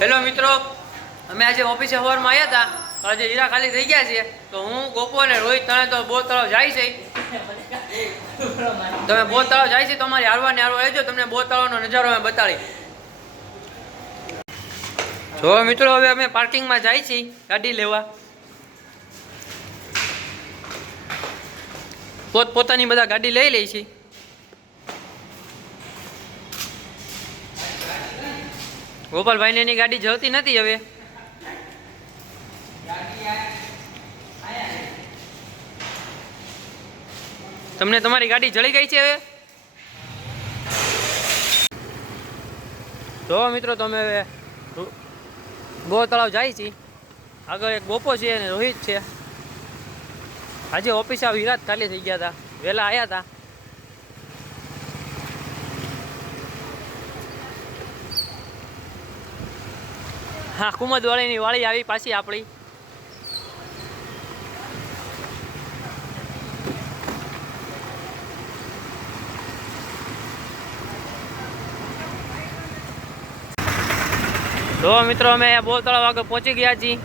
Hello મિત્રો, અમે આજે ઓફિસે સવારમાં આવ્યા હતા. આજે હીરા ખાલી થઈ ગયા છે, તો હું ગોપો અને રોહિત તને તો બહુ તળાવ જાય છે. તમે બહુ તળાવ જાય છે તો અમારી હારવાની હારવા રહેજો, તમને બહુ તળાવનો નજારો અમે બતાડી. જો મિત્રો, હવે અમે પાર્કિંગમાં જાય છીએ ગાડી લેવા. પોતાની બધા ગાડી લઈ લે છે. ગોપાલભાઈને એની ગાડી જતી નથી હવે. તમને તમારી ગાડી જળી ગઈ છે હવે. જો મિત્રો, તમે હવે ગો તળાવ જાય છે. આગળ એક ગોપો છે અને રોહિત છે. આજે ઓફિસે વિરાટ ખાલી થઈ ગયા હતા, વહેલા આવ્યા હતા. હા, કુમદવાળીની વાળી આવી પાછી આપણી. તો મિત્રો, અમે બહુ તળાવ આગળ પહોંચી ગયા છીએ.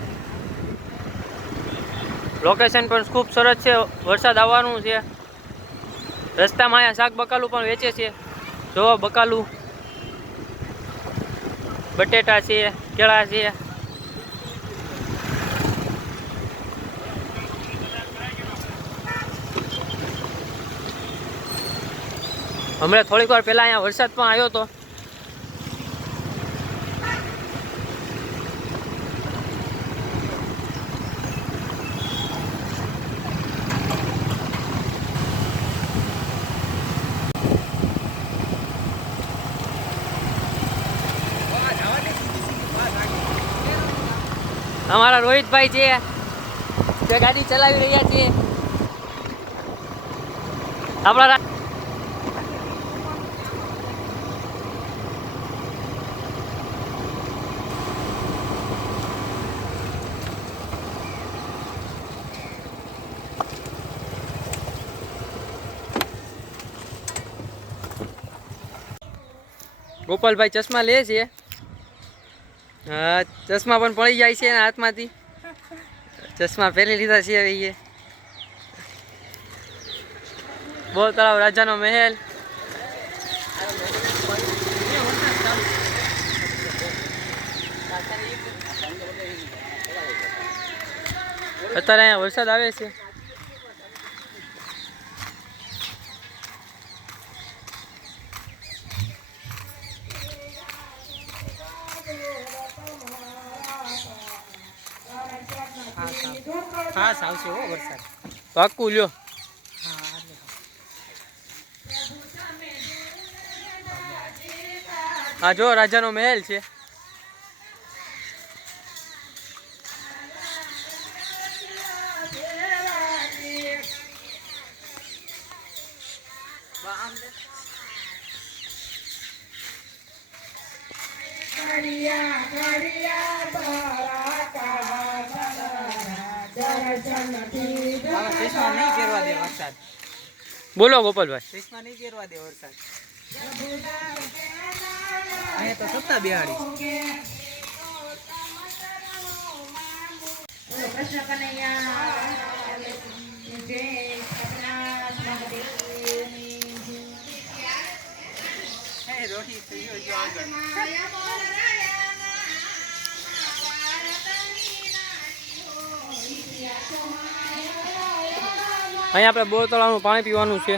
લોકેશન પણ ખૂબ સરસ છે. વરસાદ આવવાનું છે. રસ્તામાં અહીંયા શાક બકાલું પણ વેચે છે. જો બકાલું, બટેટા છે, કેળા છે. હમણાં થોડીક વાર પહેલા અહીંયા વરસાદ પણ આવ્યો હતો. અમારા રોહિતભાઈ છે, જે ગાડી ચલાવી રહ્યા છે. આપણા ગોપાલભાઈ ચશ્મા લે છે. હા, ચશ્મા પણ પડી જાય છે એના હાથમાંથી. ચશ્મા પહેરી લીધા છે હવે. એ બહુ તળાવ, રાજાનો મહેલ. અત્યારે અહીંયા વરસાદ આવે છે. ખાસ આવશે હો વરસાદ, પાક્કું લ્યો. હા, જો રાજાનો મહેલ છે. નહીં ગેરવા દે વરસાદ. બોલો ગોપાલભાઈ. ચશ્મા નહીં ગેરવા દે વરસાદ. અહીંયા તો સત્તા બિહાડી. અહીંયા આપણે બોર તળાવનું પાણી પીવાનું છે.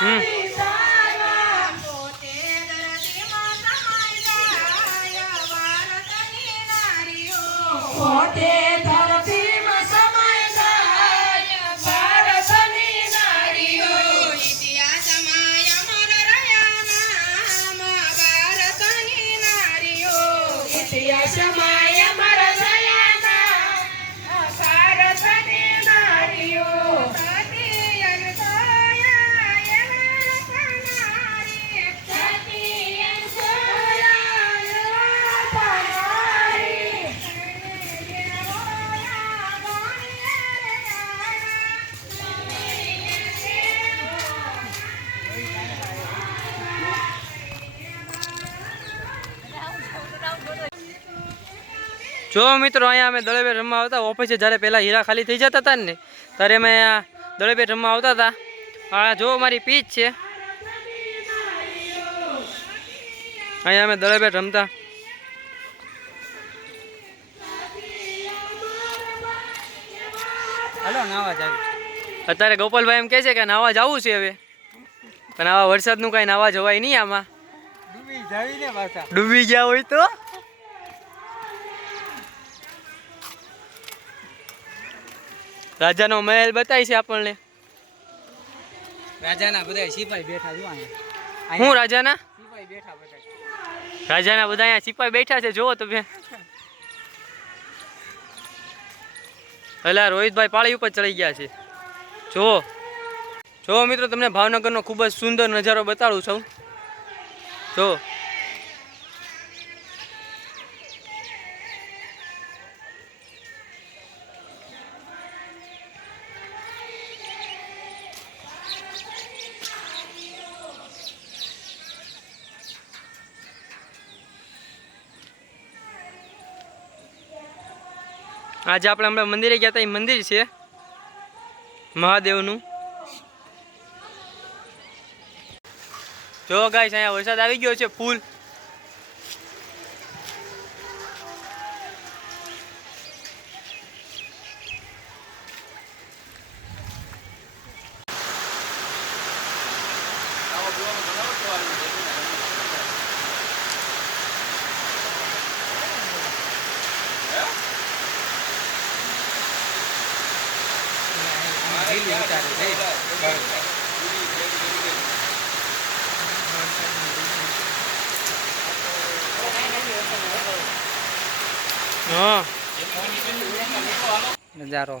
હમ પોતે ધરતીમાં સમાય જાય ભારતની નારીઓ ઇતિહાસમાં અમર રહ્યા નામ ભારતની નારીઓ ઇતિહાસમાં અમર રહ્યા નામ ભારતની નારીઓ સતી અનસૂયા એવા નારી સતી અનસૂયા એવા નારી જો મિત્રો અહીંયા અમે દળેબેટ રમવા આવતા ઓફિસે જ્યારે પહેલાં હીરા ખાલી થઈ જતા હતા ને ત્યારે અમે અહીંયા દળેબેટ રમવા આવતા હતા. આ જો મારી પીચ છે, અહીંયા અમે દળેબેટ રમતા. હાલો નાવા જાવી. અત્યારે ગોપાલભાઈ એમ કહે છે કે નાવા જવું છે હવે, પણ આવા વરસાદનું કાંઈ નાવા જવાય નહીં. આમાં ડૂબી જાવી ને પાછા. ડૂબી ગયા હોય તો રાજાનો મહેલ બતાય છે આપણને. રાજાના બધા સિપાઈ બેઠા જો અહીંયા. હું રાજાના સિપાઈ બેઠા બધા. રાજાના બધા અહીંયા સિપાઈ બેઠા છે, જુઓ તમે. અલા રોહિતભાઈ પાળી ઉપર ચડી ગયા છે. જો મિત્રો તમને ભાવનગરનો ખૂબ જ સુંદર નજારો બતાડું છું. જો આજે આપણે હમણાં મંદિરે ગયા હતા, એ મંદિર છે મહાદેવનું. જો ગાઈસ અહીંયા વરસાદ આવી ગયો છે ફૂલ. રેલી ઉતારે છે. હા નજારો.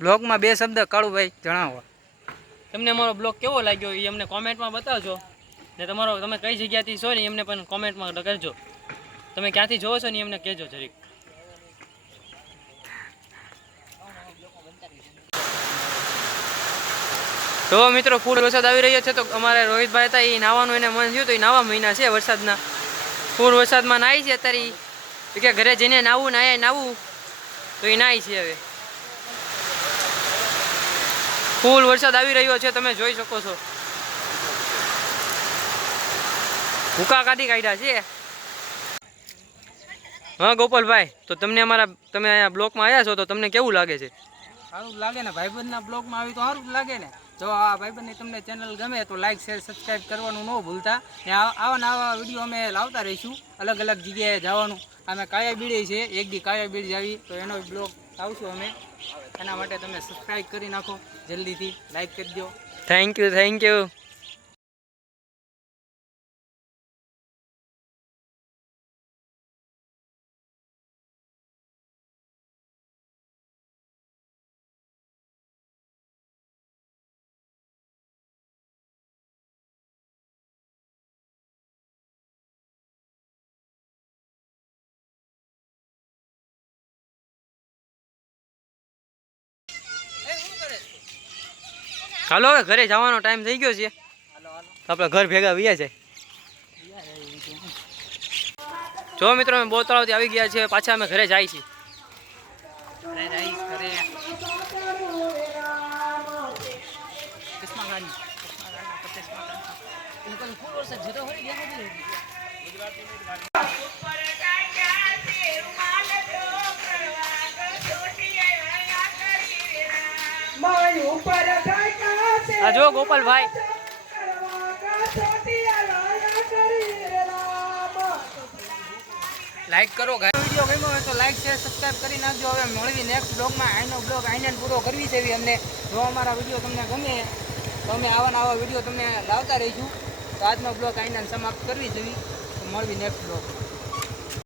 બ્લોગમાં બે શબ્દ કાળુભાઈ જણાવો. તમને અમારો બ્લોગ કેવો લાગ્યો એ અમને કોમેન્ટમાં બતાવજો, ને તમે કઈ જગ્યાથી છો ને એમને પણ કોમેન્ટમાં કરજો. તમે ક્યાંથી જોવો છો ને એમને કહેજો જરીક. તો મિત્રો ફૂલ વરસાદ આવી રહ્યો છે, તો અમારે રોહિતભાઈ હતા એ નાવાનું એને મન થયું તો એ નાવા મહિના છે વરસાદના. ફૂલ વરસાદમાં નાહી છે અત્યારે એ કે ઘરે જઈને નાવું તો એ નાહી છે. હવે ફૂલ વરસાદ આવી રહ્યો છે, તમે જોઈ શકો છો. ભૂકા કાઢી કાઢ્યા છે. હા ગોપાલભાઈ, તો તમે અહીંયા બ્લોકમાં આવ્યા છો તો તમને કેવું લાગે છે? સારું લાગે ને, ભાઈબંધના બ્લોગમાં આવી તો સારું લાગે ને. જો આ ભાઈબંધની તમને ચેનલ ગમે તો લાઈક શેર સબસ્ક્રાઈબ કરવાનું ન ભૂલતા. ને આવા વિડીયો અમે લાવતા રહીશું, અલગ અલગ જગ્યાએ જવાનું. અમે કાયા બીડી છે, એક દી કાયા બીડી જાવી તો એનો બ્લોગ આવશું અમે. એના માટે તમે સબસ્ક્રાઈબ કરી નાખો, જલ્દીથી લાઈક કરી દો. Thank you. હાલો હવે ઘરે જવાનો ટાઈમ થઈ ગયો છે, આપણે ઘર ભેગા વ્યા છે. જો મિત્રો અમે બહુ તળાવથી આવી ગયા છે, પાછા અમે ઘરે જાય છીએ. ઉપર કોઈ ઉપર ઢાકા છે આ જો ગોપાલભાઈ કરવા કા છોટિયા લાયા કરી રે રામ લાઈક કરો વિડીયો ગમ્યો હોય તો લાઈક શેર સબસ્ક્રાઇબ કરી નાખજો. હવે મળવી નેક્સ્ટ બ્લોગમાં. આનો બ્લોગ આઈને પૂરો કરવી છે અમને. જો અમારા વિડીયો તમને ગમે તો અમે આવા વિડીયો તમને લાવતા રહીશું. તો આજનો બ્લોગ આઈને સમાપ્ત કરવી છે. તો મળવી નેક્સ્ટ બ્લોગ.